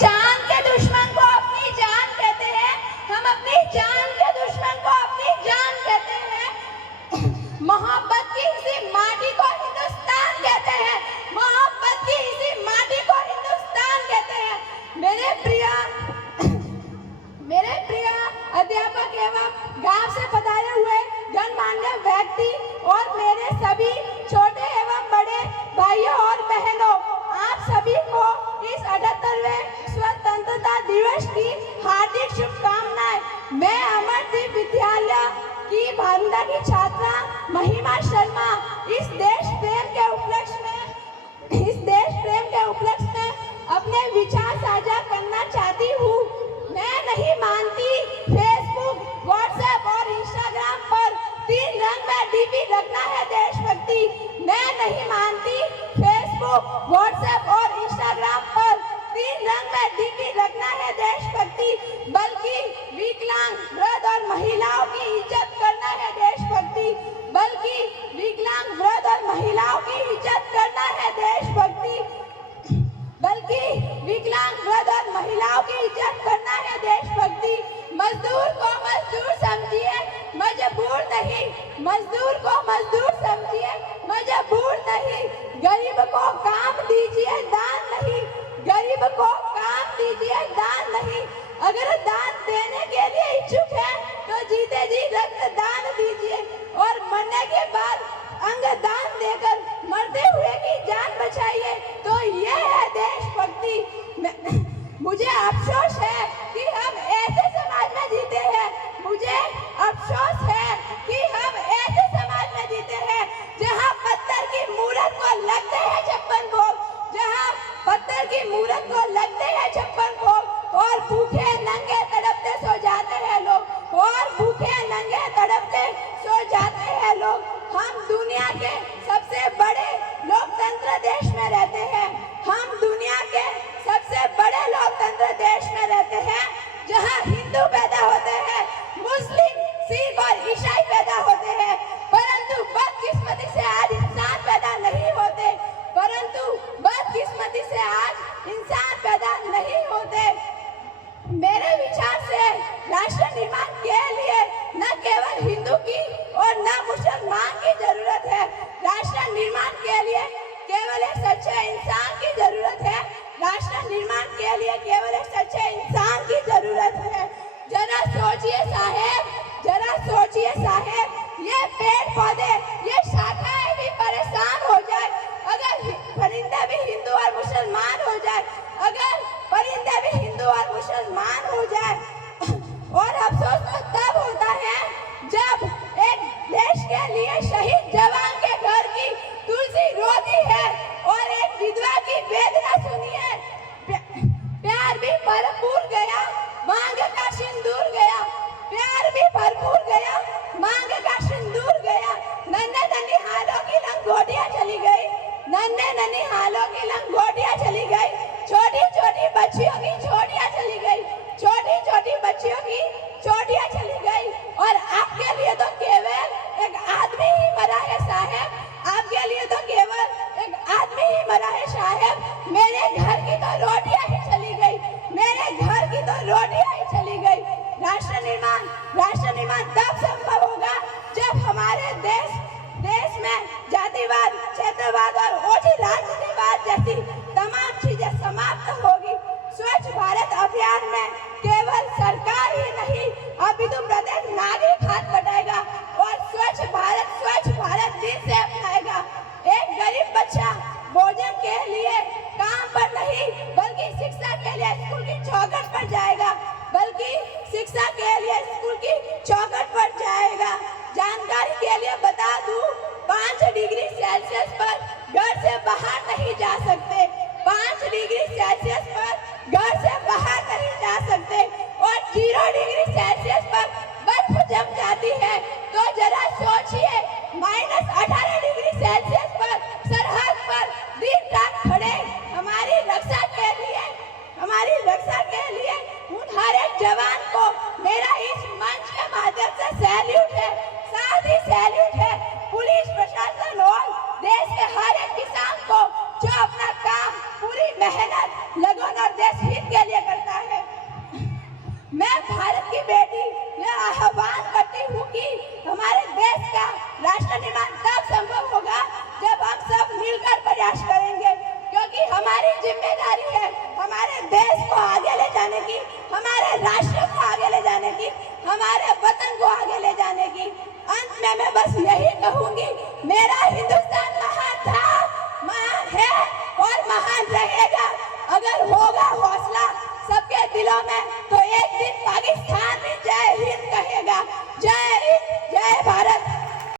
जान के दुश्मन को अपनी जान कहते हैं, हम अपनी जान के दुश्मन को अपनी जान कहते हैं। मोहब्बत की इसी माटी को हिंदुस्तान कहते हैं, मोहब्बत की इसी माटी को हिंदुस्तान कहते हैं। मेरे प्रिय अध्यापक एवं गांव से पधारे हुए गणमान्य व्यक्ति और मेरे सभी छोटे एवं बड़े भाइयों और बहनों, आप सभी को इस 78वें स्वतंत्रता दिवस की हार्दिक शुभकामनाएं। मैं अमरदीप विद्यालय की भावना की छात्रा महिमा शर्मा इस देश प्रेम के उपलक्ष्य में अपने विचार साझा करना चाहती हूँ। मैं नहीं मानती फेसबुक, व्हाट्सएप और इंस्टाग्राम पर 3 रंग में डीपी रखना है देशभक्ति। मैं नहीं मानती फेसबुक, व्हाट्सएप और इंस्टाग्राम पर 3 रंग में डीपी रखना है देशभक्ति, बल्कि विकलांग, वृद्ध और महिलाओं की इज्जत करना है देशभक्ति, बल्कि विकलांग, वृद्ध और महिलाओं की इज्जत करना है देशभक्ति, बल्कि विकलांग, वृद्ध और महिलाओं की इज्जत करना है देशभक्ति। मजदूर को मजदूर समझिए, मजबूर नहीं, मजदूर को मजदूर समझिए, मजबूर नहीं। गरीब को काम दीजिए, दान नहीं, गरीब को काम दीजिए, दान नहीं। अगर दान देने के लिए इच्छुक है तो जीते जी रक्त दान दीजिए और मरने के बाद अंग दान देकर मरते हुए की जान बचाइए। तो ये है देशभक्ति। मुझे अफसोस है कि हम ऐसे समाज में जीते हैं, मुझे अफसोस है कि हम ऐसे समाज में जीते हैं जहां पत्थर की मूरत को लगते हैं 56 भोग, जहां पत्थर की मूरत को लगते हैं 56 भोग और भूखे नंगे तड़पते सो जाते हैं लोग, और भूखे नंगे तड़पते सो जाते हैं लोग। हम दुनिया के सबसे बड़े लोकतंत्र देश में रहते हैं, हम दुनिया के सबसे बड़े लोकतंत्र देश में रहते हैं, जहां हिंदू पैदा होते हैं, मुस्लिम, सिख और ईसाई पैदा होते हैं, परंतु बदकिस्मती से आज इंसान पैदा नहीं होते, परंतु बदकिस्मती से आज इंसान पैदा नहीं होते। मेरे विचार से राष्ट्र निर्माण के लिए न केवल हिंदू की और न मुसलमान की जरूरत है, राष्ट्र निर्माण के लिए केवल एक सच्चे इंसान की जरूरत है, राष्ट्र निर्माण के लिए केवल एक सच्चे इंसान की जरूरत है। जरा सोचिए साहेब, जरा सोचिए साहेब, ये पेड़ पौधे, ये शाखाएं भी परेशान हो जाए अगर परिंदे भी हिंदू और मुसलमान हो जाए, अगर परिंदे भी हिंदू और मुसलमान हो जाए। और अफसोस तो तब होता है जब एक देश के लिए शहीद जवान के घर की तुलसी रोती है और एक विधवा की वेदना सुनिए। प्यार भी भरपूर गया, मांग का सिंदूर गया, प्यार भी भरपूर गया, मांग का सिंदूर गया। नन्हे नन्ही हालों की लंगोटियां चली गई, नन्हे नन्ही हालों की लंगोटियां चली गई, छोटी छोटी बच्चियों की छोटियां चली गई, छोटी छोटी बच्चियों की छोटियां चली गई। और आपके लिए तो केवल एक आदमी ही मरा है साहब, आपके लिए तो केवल एक आदमी ही मरा है साहब। मेरे घर की तो रोटियां ही चली गई, मेरे घर की तो रोटियां ही चली गई। राष्ट्र निर्माण तब संभव होगा जब हमारे देश में जातिवाद, क्षेत्रवाद और ओछी राजनीतिवाद जैसी तमाम चीजें समाप्त होगी। स्वच्छ भारत अभियान में केवल सरकार ही नहीं, अभी तो प्रत्येक नागरिक हाथ बटाएगा और स्वच्छ भारत दिन से अपनाएगा। एक गरीब बच्चा भोजन के लिए काम पर नहीं बल्कि शिक्षा के लिए स्कूल की चौखट पर जाएगा, बल्कि शिक्षा के लिए स्कूल की चौखट पर रहेगा, अगर होगा हौसला सबके दिलों में तो एक दिन